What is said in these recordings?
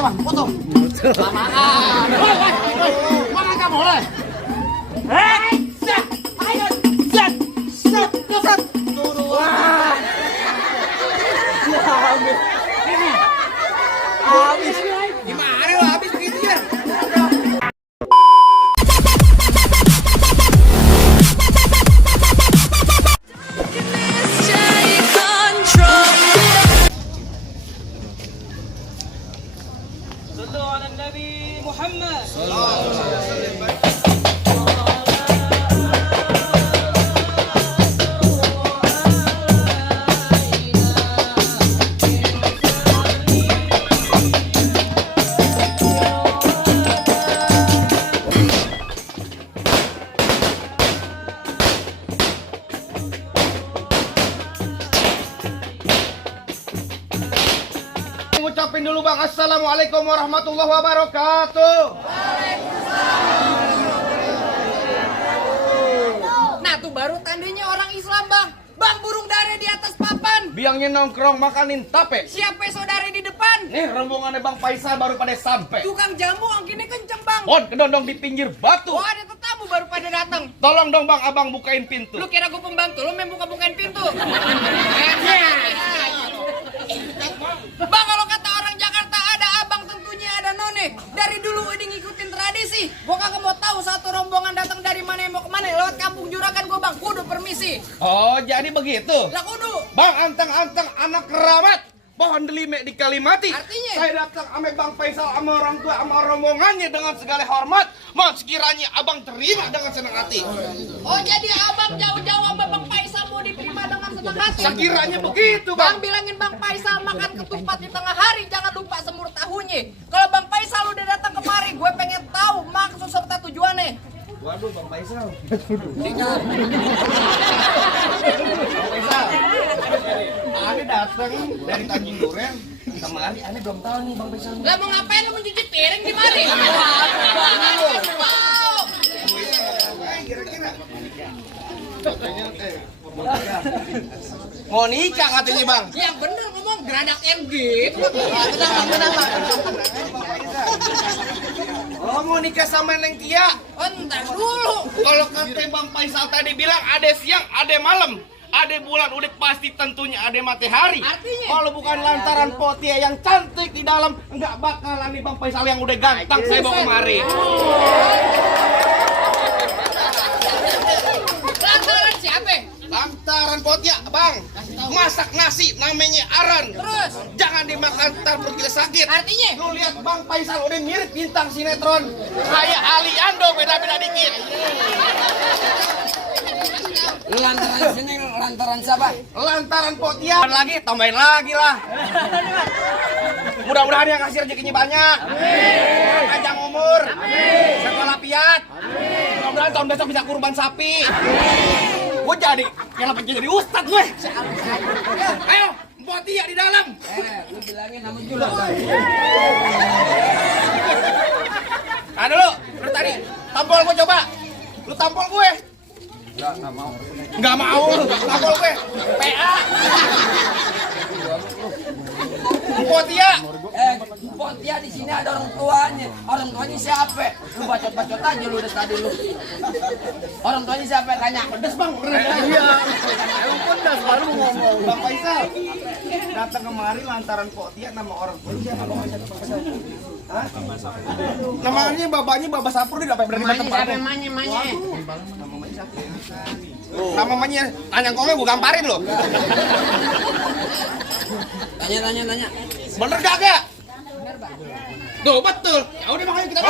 bang, foto. Lamaan. Mana nggak boleh? Set, ayo, set, set, set. Wah. Habis. Gimana lo habis begitu ya? صلوا على النبي محمد Ngucapin dulu bang, assalamualaikum warahmatullahi wabarakatuh. Nah tuh baru tandanya orang Islam bang. Bang burung dare di atas papan. Biangnya nongkrong makanin tape. Siapa saudara di depan? Nih rombongannya bang Faisal baru pada sampai. Tukang jamu angkinnya kenceng bang. On kedondong di pinggir batu. Oh ada tetamu baru pada datang. Tolong dong bang, abang bukain pintu. Lu kira gue pembantu, lu main buka-bukain pintu. Bang kalau kata orang Jakarta ada abang tentunya ada none. Dari dulu udah ngikutin tradisi. Gue kagak mau tahu satu rombongan datang dari mana mau kemana. Lewat kampung Juragan gue bang, kudu permisi. Oh jadi begitu. Lah kudu. Bang anteng-anteng anak keramat. Pohon delime di Kalimati. Artinya? Saya datang ame Bang Faisal sama orang tua sama rombongannya dengan segala hormat. Mau sekiranya abang terima dengan senang hati. Oh jadi abang jauh-jauh sama Bang Faisal mau diterima dengan senang hati. Sekiranya begitu Bang bang. bilangin Bang Faisal makan ketupat di tengah hari, jangan lupa semur tahunya. Kalau Bang Faisal udah datang kemari, gue pengen tahu maksud serta tujuannya. Waduh Bang Faisal. Bang Faisal. Ane datang dari Tanjung Duren. Kemari Ane belum tahu nih Bang Faisal. Lah mau ngapain lu mencuci piring di mari? Kira-kira. Mau nikah katanya bang. Yang bener ngomong geradak gitu. Oh mau nikah sama Neng Tia. Oh, entar dulu. Kalau kata Bang Faisal tadi bilang ada siang, ada malam, ada bulan, udah pasti tentunya ada matahari. Artinya? Kalau bukan lantaran Potia yang cantik di dalam, nggak bakalan nih Bang Faisal yang udah ganteng saya bawa kemari. Lantaran siapa? Lantaran Potia, Bang, masak nasi namanya aren. Terus? Jangan dimakan ntar perut kita sakit. Artinya? Lu lihat Bang Faisal udah mirip bintang sinetron. Kayak Aliando beda-beda dikit. Lu lantaran sini, lantaran siapa? Lantaran Potia lagi, tambahin lagi lah. Mudah-mudahan yang kasih rezekinya banyak. Panjang umur. Sekolah piat. Mudah-mudahan tahun besok bisa kurban sapi. Gue jadi, yang jadi ustad gue. Ayo, Potia di dalam. Lu bilangin nama Jula. Ada lu, dari tadi tampol gue coba. Lu tampol gue. Nggak mau. Tampol gue. PA. Potia. Potia di sini ada orang tuanya. Orang tuanya siapa? Lu bacot-bacot aja lu dari tadi lu. Orang tuanya siapa? Tanya. Pedes bang. Iya. Emang pedes baru ngomong. Bang Faisal. Datang kemari lantaran Potia nama orang tua siapa Bang Faisal? Hah? Namanya babanya Baba Sapur dia dapat berani tempatnya. Namanya. Nama mamanya tanya kongnya gue gamparin loh. Tanya. Bener gak? Tuh betul. Ya udah makanya kita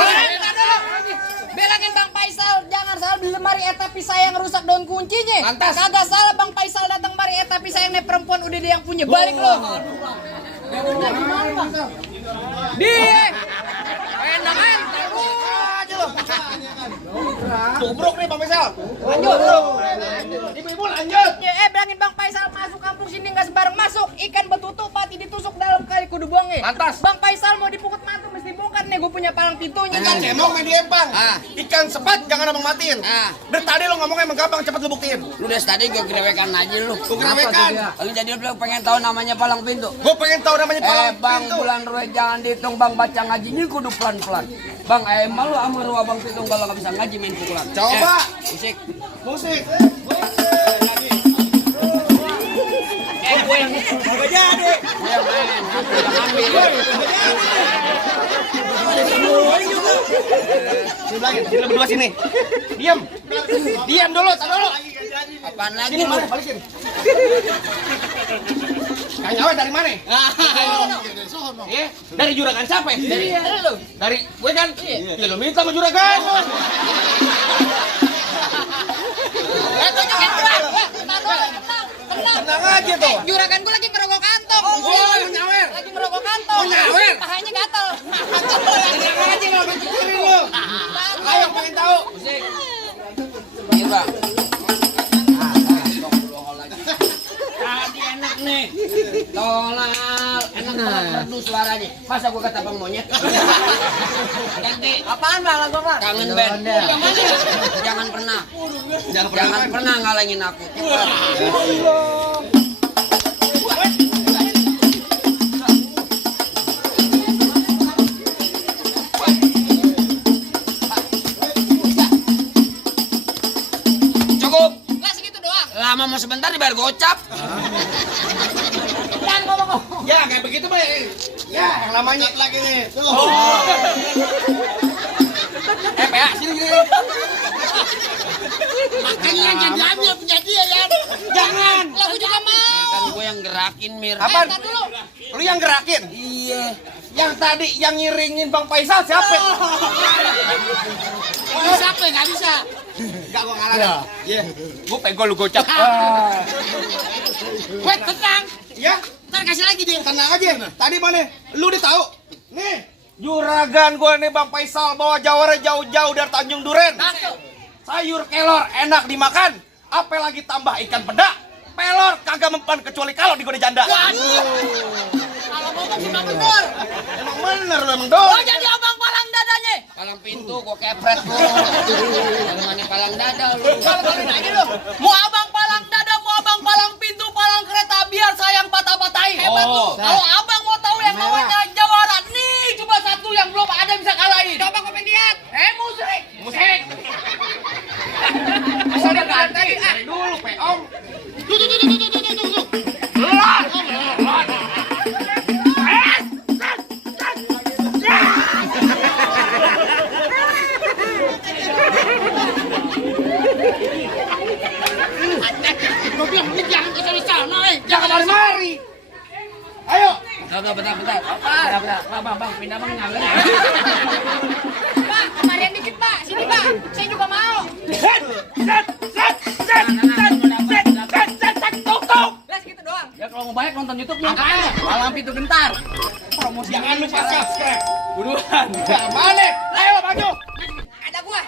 Bilangin Bang Faisal jangan salah beli lemari eta pisah yang rusak daun kuncinya. Lantas? Kagak salah Bang Faisal datang mari eta pisah yang perempuan udah dia yang punya balik lo. Dia. Enak kan? aja loh. Tubruk nih Bang Faisal. Lanjut. Ibu-ibu lanjut. Bilangin Bang Faisal masuk kampung sini nggak sembarang masuk. Ikan betutu pati ditusuk dalam kali kudu buangnya. Lantas? Bang Faisal mau dipukut mantu mesti bongkar nih. gue punya palang pintunya Ikan kan. cemong main di empang. Ah. Ikan sepat jangan abang matiin. Ah. Dari tadi lo ngomongnya emang gampang, cepet lu buktiin. Lu dari tadi gue gerewekan aja lu. Gua gerewekan. Lu jadi lu pengen tahu namanya palang pintu. Gue pengen tahu namanya palang Bang, pintu. bulan ruwe jangan dihitung bang, baca ngajinya kudu pelan-pelan. Bang, malu sama ruwa bang pitung kalau nggak bisa ngaji main pukulan. Coba. Musik. Musik. Gue yang Gak jadi. gue yang main, aku yang ambil. Sini berdua sini. Diam. Diam dulu, tar dulu. Apaan lagi Sini lu? mana, balikin. Kang Nyawa dari mana? Iya, dari juragan siapa? Dari lu. Dari gue kan? Iya. Lu minta sama juragan. Tenang aja tuh. Juragan gue lagi ngerokok kantong. Oh, nyawer. Lagi ngerokok kantong. Oh, nyawer. Pahanya gatel. Tenang aja nggak pikirin lu. Ayo pengen tahu. Musik. Ini bang. Tadi enak nih. Tolal, enak banget merdu suaranya. Masa gua kata bang monyet? Ganti. Apaan bang lagu apa? Kangen band. Jangan pernah. Jangan pernah ngalangin aku. Cukup. Lah segitu doang. Lama mau sebentar dibayar gocap. Dan ngomong. Ya kayak begitu Pak. Ya yang namanya lagi nih. Tuh. PA sini sini. Makanya yang jadi ambil punya dia ya. Jangan. Lah gue juga mau. Kan gue yang gerakin Mir. Apaan? Ntar dulu. Lu yang gerakin? Iya. Yang tadi yang ngiringin Bang Faisal siapa? Siapa yang nggak bisa? Enggak gua ngalah dah. Iya. Gua pegol lu gocap. Weh tenang. Ya, Ntar kasih lagi dia. tenang aja. Tadi mana? Lu udah tahu? Nih, juragan gua nih Bang Faisal bawa jawara jauh-jauh dari Tanjung Duren. Masuk. Sayur kelor enak dimakan. Apalagi tambah ikan peda. Pelor kagak mempan kecuali kalau digoreng janda. Kalau ngomong sudah bener. Emang bener lu emang dong. Oh jadi abang palang dadanya. Palang pintu gua kepret lu. Kalau mana palang dada lu. Kalau kalian aja lu. Mau abang palang dada, mau abang palang pintu, palang kereta, biar saya yang patah-patahin. Hebat tuh. Kalau abang mau tahu yang namanya jawara, nih cuma satu yang belum ada bisa kalahin. Coba komen lihat. Musik. Musik. Asal dia ganti. Dari dulu, Peong. Jangan mari-mari. Ayo. Bentar. Bang, pindah bang ngambil. Pak, kemarin dikit pak. Sini pak. Saya juga mau. Lah segitu doang. Ya kalau mau banyak nonton YouTube-nya. Makanya. Palang pintu bentar. Jangan lupa subscribe. Buruan. Mana? Ayo maju. Ada gua.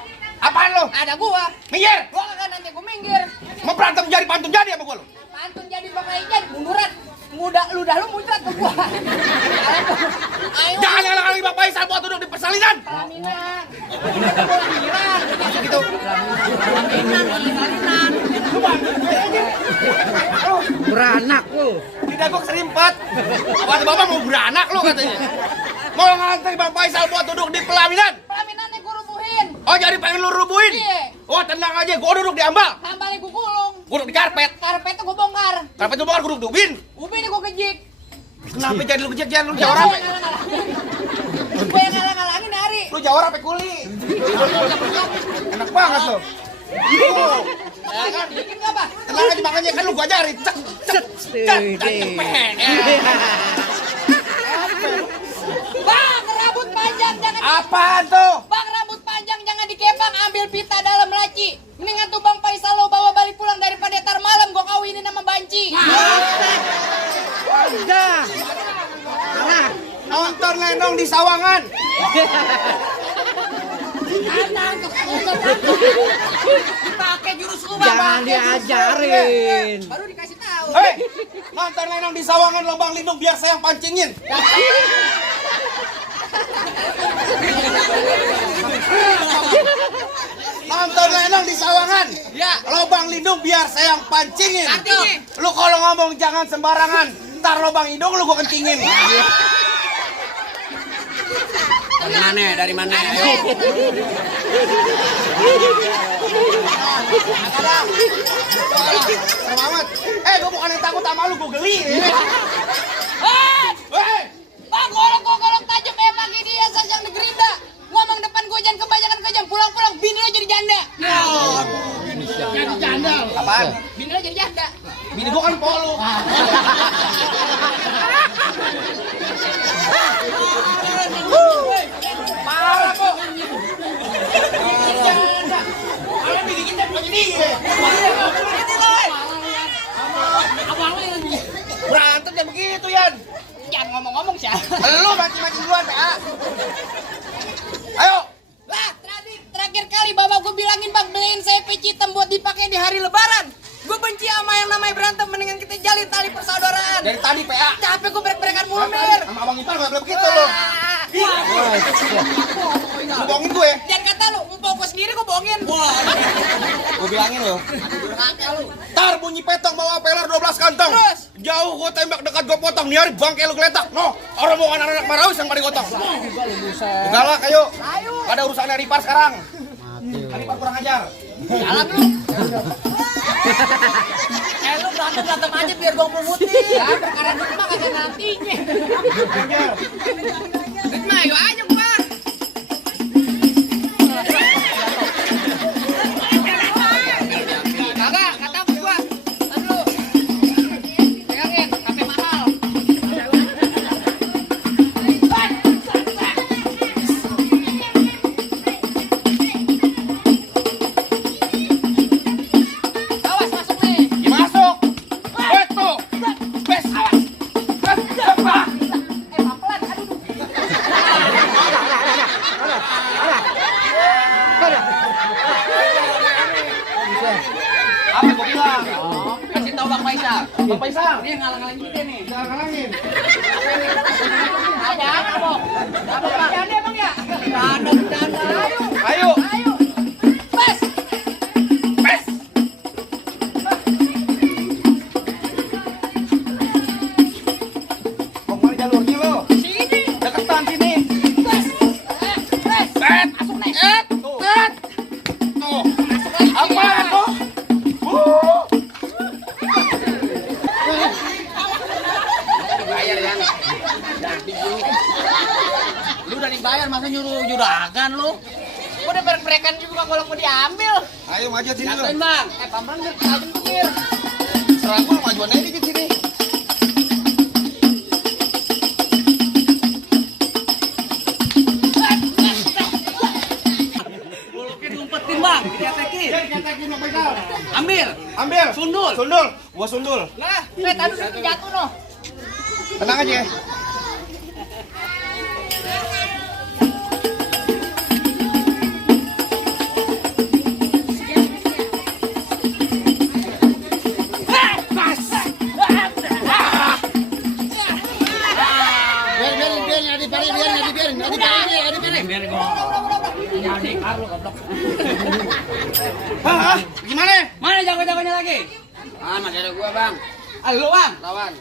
Apaan lu? Ada gua. Minggir. Gua kagak nanti gua minggir. Mau berantem jadi pantun jadi sama gua lu? Pantun jadi pakai jadi munduran. Ludah lu muncrat ke gua. Ayo. Jangan ngalang-ngalang Bang Faisal buat duduk di persalinan. Pelaminan. Pelaminan. Gitu. Pelaminan. Beranak lu. Tidak gua keserimpet. Apa bapak mau beranak lu katanya? Mau ngantri Bang Faisal buat duduk di pelaminan? Pelaminannya gua rubuhin. Oh jadi pengen lu rubuhin? Iya. Oh tenang aja, gua duduk di ambal. Tambalnya gua gulung. Gua duduk di karpet. Karpetnya gua bongkar. Karpet itu bongkar gua duduk di ubin. Ubinnya gua kejik. Kenapa jadi lu kejadian lu jawara apa? Gua yang ngalang-ngalangin hari. Lu jawara apa kuli? Enak banget lu. Bikin gak apa? Tenang aja makanya kan lu gua ajarin. Cek. Bang, rambut panjang jangan. Apaan tuh? Bang, rambut panjang jangan dikepang, ambil pita dalam laci. Mendingan tuh Bang Faisal lo bawa balik pulang daripada tar malam gua kawinin sama banci. Nonton lenong di Sawangan. Dipakai jurus ubah. Jangan diajarin. Baru dikasih tahu. Hei, nonton lenong di Sawangan lubang lindung biar saya yang pancingin. Nonton lenong di Sawangan. Ya. Lobang lindung biar saya yang pancingin. Artinya? Lu kalau ngomong jangan sembarangan. Ntar lobang hidung lu gua kencingin. Dari mana? Ayo. Kadang. Serem amat. Gua bukan yang takut sama lu, gua geli. Hei! Bang, golok tajam pagi dia sajang negeri dah. Ngomong depan gue jangan kebanyakan kejam. Pulang-pulang bini lo jadi janda. Jadi janda. Apaan? Bini lo jadi janda. Bini gua kan polu. Parah kok. Kalau bini kita punya dia. Berantem ya begitu, Yan. Jangan ngomong-ngomong sih. Lu mancing-mancing duluan, PA. Ayo. Lah, terakhir kali bapak gue bilangin bang beliin saya peci hitam buat dipakai di hari lebaran. Gue benci sama yang namanya berantem, mendingan kita jalin tali persaudaraan. Dari tadi, PA. Capek gue brek-brekan mulu, Mir. Sama abang Ipar gak boleh begitu lu. Lu bohongin gue. Jangan kata lu, mumpung gue sendiri gue bohongin. Gue bilangin lu. Kakak lu. Tar bunyi petong bawa peler 12 kantong. Terus? Jauh gue tembak dekat gue potong. Nih hari bangke lu geletak. No, orang mau anak-anak Marawis yang pada gotong. Galak ayo. Ayo. Ada urusannya Ripar sekarang. Ripar kurang ajar. Jalan lu. Lu berantem aja biar gue putih. Ya, perkara duit mah kagak nantinya. Duit mah ayo aja gua. Kagak, kata gua. Aduh. Pegangin, sampai mahal. Awas masuk nih. Ya masuk. Betul. Bes. Awas. Apa? Pelan, aduh. Apa gue bilang? Kasih tahu Bang Faisal. Bang Faisal. Dia ngalang-ngalangin kita nih. Jangan halangin. Ada apa, Bang? Ada bercanda, Bang ya? Ada bercanda. Ayo. Ayo. Ayo. Bes. Bes. Mau kemana jalurnya lo? Sini. Deketan sini. Bes. Bes. Bet. Masuk nih. Tuh. Bet. Tuh. Apa tuh? Bayar ya. Lu udah dibayar masa nyuruh juragan lu? Gua udah brek-brekan juga kalau mau diambil. Ayo maju sini lo. Jatuhin Bang. Pampang nih, tajam tuh, Mir. Serang gua majuan aja dikit sini. Goloknya diumpetin Bang, diketekin. Nyetekin Bang Faisal. Ambil. Ambil. Sundul. Sundul. Gua sundul. Lah, tadi udah jatuh noh. Tenang aja. Biar gua. Jadi lu goblok. Hah? Gimana? Mana jago-jagonya lagi? Ah, masih ada gua, Bang. Ah, lu, Bang. Lawan.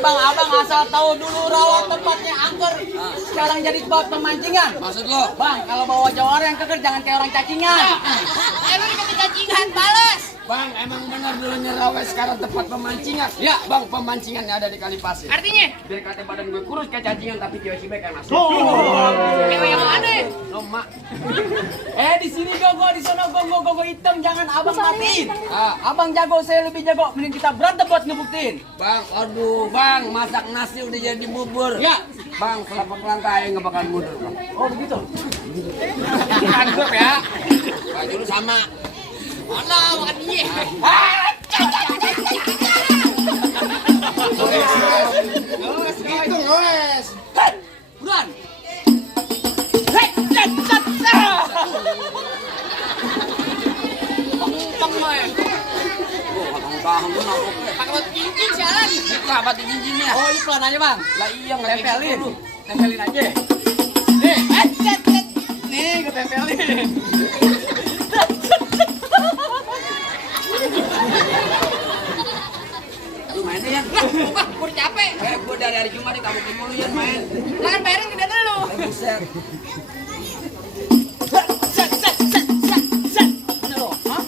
Bang, abang asal tahu dulu rawat tempatnya angker. Sekarang jadi tempat pemancingan. Maksud lo? Bang, kalau bawa jawara yang keker jangan kayak orang cacingan. Lu dikasih cacingan, balas. Bang, emang benar dulunya rawat sekarang tempat pemancingan. Ya, Bang, pemancingannya ada di Kalipasir. Artinya, Biar kata badan gue kurus kayak cacingan tapi cewek si baik kan masuk. cewek yang mana? Loma. Di sini gogo, di sana gogo hitam, jangan abang matiin. Abang jago, saya lebih jago. Mending kita berantem buat ngebuktiin. Bang, aduh, bang, masak nasi udah jadi bubur. Ya, bang, kelapa kelantai nggak bakal mundur. Bang. Oh begitu. Anggap ya. Baju lu sama. Mana makan dia? Gitu ngoles. Hei, buruan. Peng, Tahan lu Pakai batu cincin sialan. Lah batu cincinnya. Oh, iklan aja, Bang. Lah iya nggak kayak Tempelin. gitu. Tempelin aja. Nih, cet. Nih, gue tempelin. Lu main deh ya. Wah, gue udah capek. Gue dari hari Jumat di kampung Timur ya main. Lah kan bayarin gede dulu. Buset. Mana lo? Hah?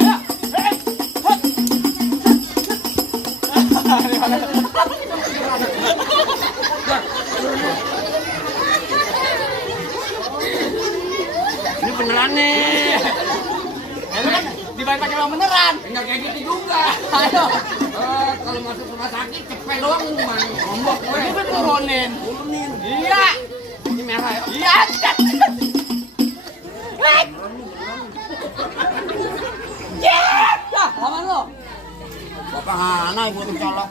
Hah? Ayo. Ini beneran nih. Ini kan dibayar pakai uang beneran. Enggak kayak gitu juga. Ayo. Kalau masuk rumah sakit cepet doang man. Ngomong gue. Ini kan turunin. Turunin. Iya. Ini merah ya. Iya, cet. Lah, lawan lo. Bapak Hana ibu mencolok.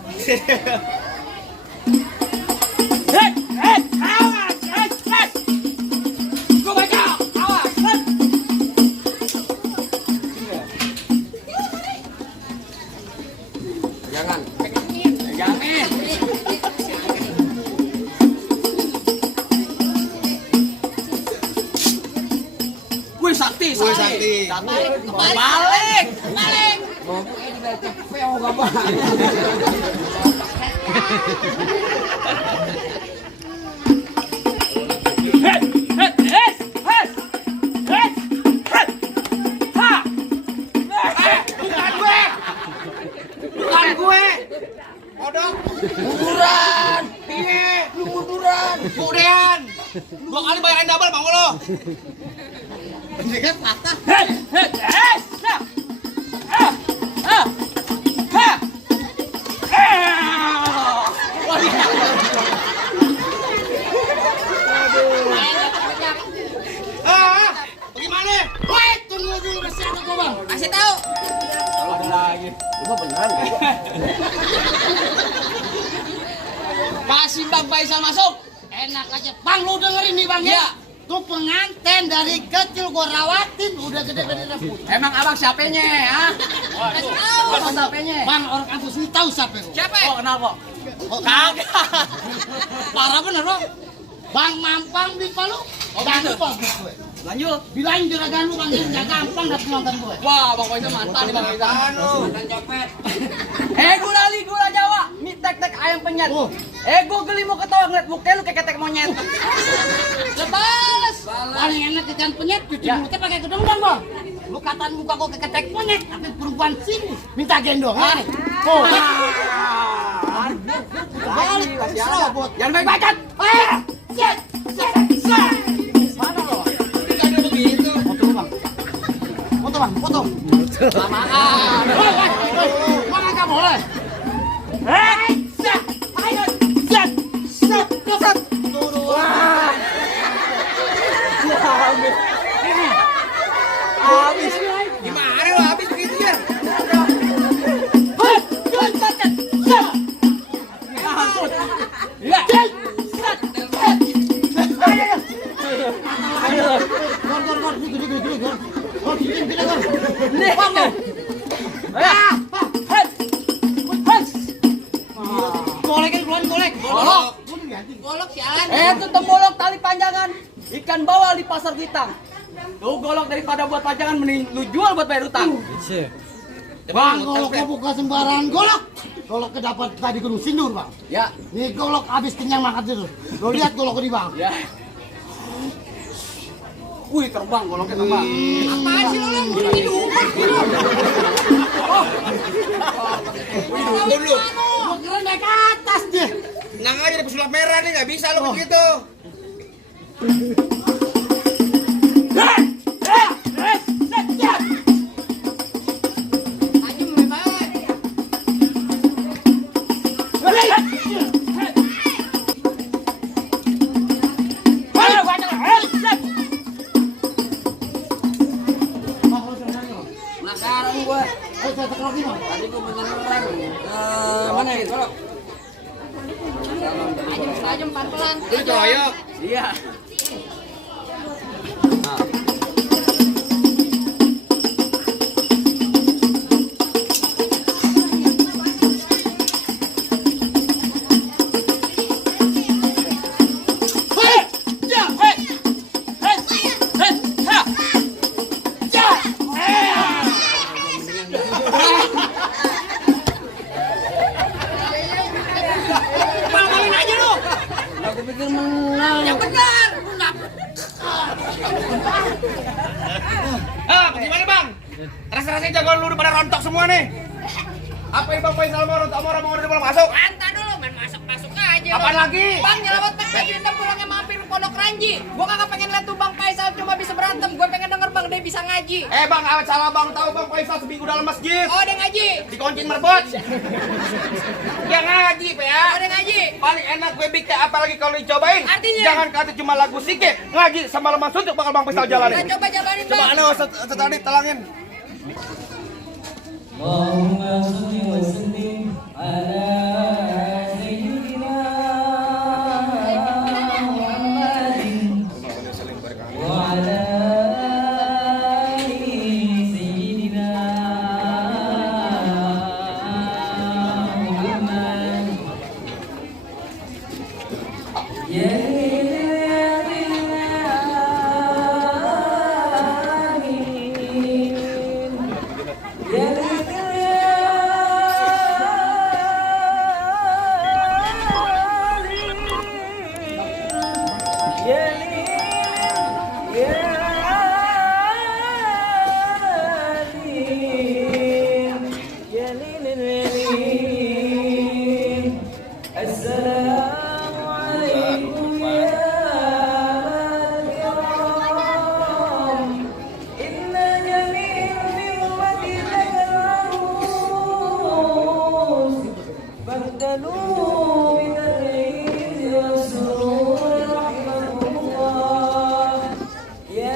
Awas, Gue baca, awas. Jangan. Jangan. Wih sakti, Wih, sakti. Balik. Mau gue dibayar cepet oh bapak. Bukan gue. Kodok. Munduran. Piye? Lu munduran. Kemudian 2 kali bayarin double bang lo. Ini kan patah. Ah, bagaimana? Wait, tunggu dulu kasih anak gua bang. Kasih tahu. Ada lagi. Lu beneran. Kasih Bang Faisal masuk. Enak aja. Bang, lu dengerin nih Bang ya. Tuh pengantin dari kecil gua rawatin udah gede-gede rambut. Emang abang siapanya ha? Kasih tahu. Abang siapanya? Bang, orang kampus ini tahu siapa gua. Siapa? Oh kenapa? Oh, kagak. Parah bener lo. Bang Mampang di Palu. Jangan lupa gue. Lanjut. Bilangin juragan lu Bang, nggak gampang dapet nonton gue. Wah, Bang Faisal mantap nih Bang Faisal. Mantan copet. Gula Jawa, mie tek-tek ayam penyet. Oh. Gue geli mau ketawa ngeliat muka lu kayak ketek monyet. Lepas. Paling enak ikan penyet cuci Ya. mulutnya pakai gedung dong Bang. Lu katain muka gua keketek monyet, tapi perempuan sini minta gendong. Oh. Balik, serobot. Jangan baik-baikan. Set, set, set. Mana lo? Ini kan begitu. Foto Bang. Foto Bang, foto. Lamaan. Mana enggak boleh? Set. Ayo. Set. Set. Set. Turun. Habis. Gimana lo habis begitu ya? Ya. Golok sialan. Itu tembolok tali panjangan ikan bawal di pasar Kuitang. Tuh golok daripada buat panjangan mending lu jual buat bayar utang. Bang, goloknya bukan sembarangan golok. Goloknya dapat tadi Gunung Sindur, Bang. Ya. Nih golok habis kenyang makan terus. Lo lihat golok ini, Bang. Ya. Wih, terbang goloknya terbang. Apaan sih lo? Udah hidupan. Tunggu dulu. Lo kira naik ke atas dia. Tenang aja di pesulap merah nih nggak bisa lo begitu. Tajam banget. Penasaran gua. Ayo saya tekan lagi, Bang. Tadi gua beneran. Mana ya golok? Tajam pelan-pelan. Itu ayo. Iya. rasanya jagoan lu udah pada rontok semua nih. Apa yang Bang Faisal mau rontok mau udah boleh masuk? Anta dulu, main masuk aja. Apaan lagi? Bang, nyelamatin aja kita pulangnya mampir ke Pondok Ranji. Gua kagak pengen lihat tuh Bang Faisal cuma bisa berantem. Gua pengen denger Bang dia bisa ngaji. Bang, salah Bang, tahu Bang Faisal seminggu dalam masjid. Oh, dia ngaji. Dikuncin merbot. Dia ngaji, ya. Oh, dia ngaji. Paling enak gue bikin apalagi kalau dicobain. Artinya? Jangan kata cuma lagu sike, ngaji sama lemah suntuk bakal Bang Faisal jalanin. Nah, coba jalanin Coba Bang. setadi talangin. Allahumma sholli wa sallim ala sayyidina Muhammadin wa ala ali sayyidina Muhammad. السلام عليكم يا الكرام إن جميع الأمة العروس فاهتدوا بتدعيم رسول رحمة الله يا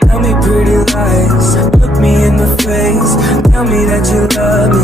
Tell me pretty lies, look me in the face. Tell me that you love me,